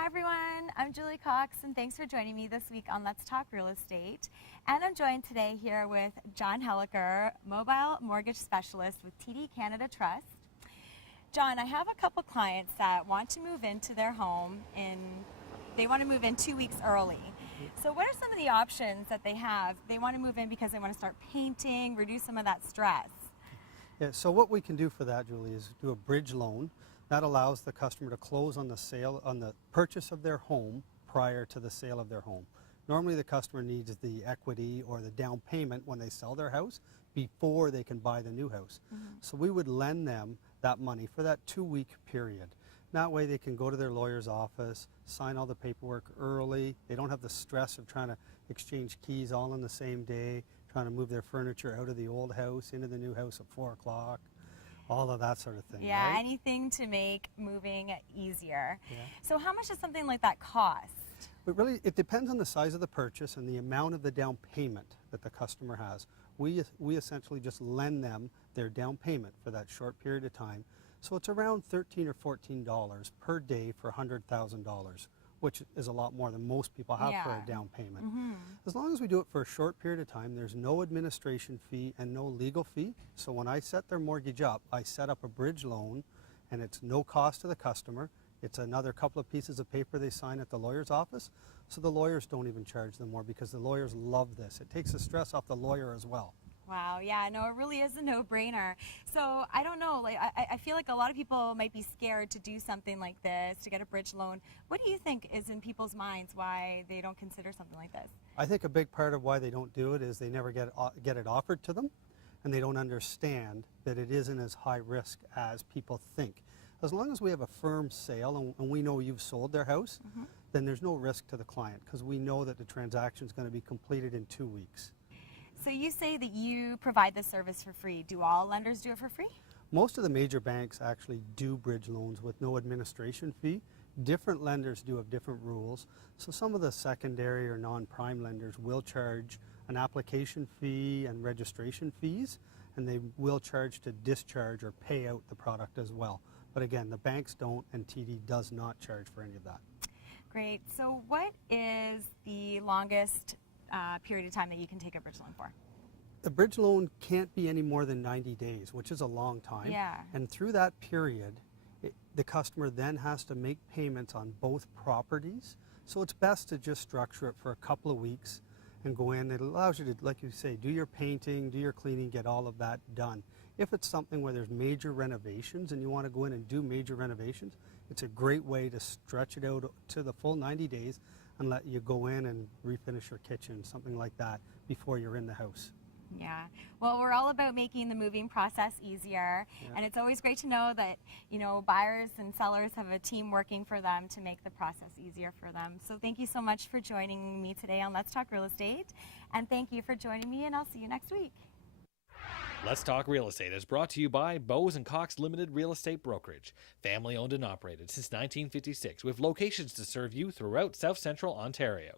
Hi everyone, I'm Julie Cox and thanks for joining me this week on Let's Talk Real Estate. And I'm joined today here with John Helliker, Mobile Mortgage Specialist with TD Canada Trust. John, I have a couple clients that want to move into their home they want to move in 2 weeks early. So what are some of the options that they have? They want to move in because they want to start painting, reduce some of that stress. Yeah, so what we can do for that, Julie, is do a bridge loan. That allows the customer to close on the purchase of their home prior to the sale of their home. Normally the customer needs the equity or the down payment when they sell their house before they can buy the new house. So we would lend them that money for that 2-week period. That way they can go to their lawyer's office, sign all the paperwork early. They don't have the stress of trying to exchange keys all in the same day, trying to move their furniture out of the old house into the new house at 4 o'clock. All of that sort of thing. Yeah, right? anything to make moving easier. Yeah. So how much does something like that cost? But really, it depends on the size of the purchase and the amount of the down payment that the customer has. We essentially just lend them their down payment for that short period of time. So it's around $13 or $14 per day for $100,000, which is a lot more than most people have for a down payment. As long as we do it for a short period of time, there's no administration fee and no legal fee. So when I set their mortgage up, I set up a bridge loan and it's no cost to the customer. It's another couple of pieces of paper they sign at the lawyer's office. So the lawyers don't even charge them more because the lawyers love this. It takes the stress off the lawyer as well. Wow, yeah, no, it really is a no-brainer. So I don't know, like I feel like a lot of people might be scared to do something like this, to get a bridge loan. What do you think is in people's minds why they don't consider something like this? I think a big part of why they don't do it is they never get it offered to them, and they don't understand that it isn't as high risk as people think. As long as we have a firm sale and we know you've sold their house, then there's no risk to the client because we know that the transaction is going to be completed in 2 weeks. So you say that you provide this service for free. Do all lenders do it for free? Most of the major banks actually do bridge loans with no administration fee. Different lenders do have different rules. So some of the secondary or non-prime lenders will charge an application fee and registration fees, and they will charge to discharge or pay out the product as well. But again, the banks don't, and TD does not charge for any of that. Great. So what is the longest period of time that you can take a bridge loan for? The bridge loan can't be any more than 90 days, which is a long time. Yeah. And through that period, the customer then has to make payments on both properties. So it's best to just structure it for a couple of weeks and go in. It allows you to, like you say, do your painting, do your cleaning, get all of that done. If it's something where there's major renovations and you want to go in and do major renovations, it's a great way to stretch it out to the full 90 days and let you go in and refinish your kitchen, something like that, before you're in the house. Yeah. Well, we're all about making the moving process easier, and it's always great to know that, you know, buyers and sellers have a team working for them to make the process easier for them. So thank you so much for joining me today on Let's Talk Real Estate, and thank you for joining me, and I'll see you next week. Let's Talk Real Estate is brought to you by Bowes & Cox Limited Real Estate Brokerage, family owned and operated since 1956 with locations to serve you throughout South Central Ontario.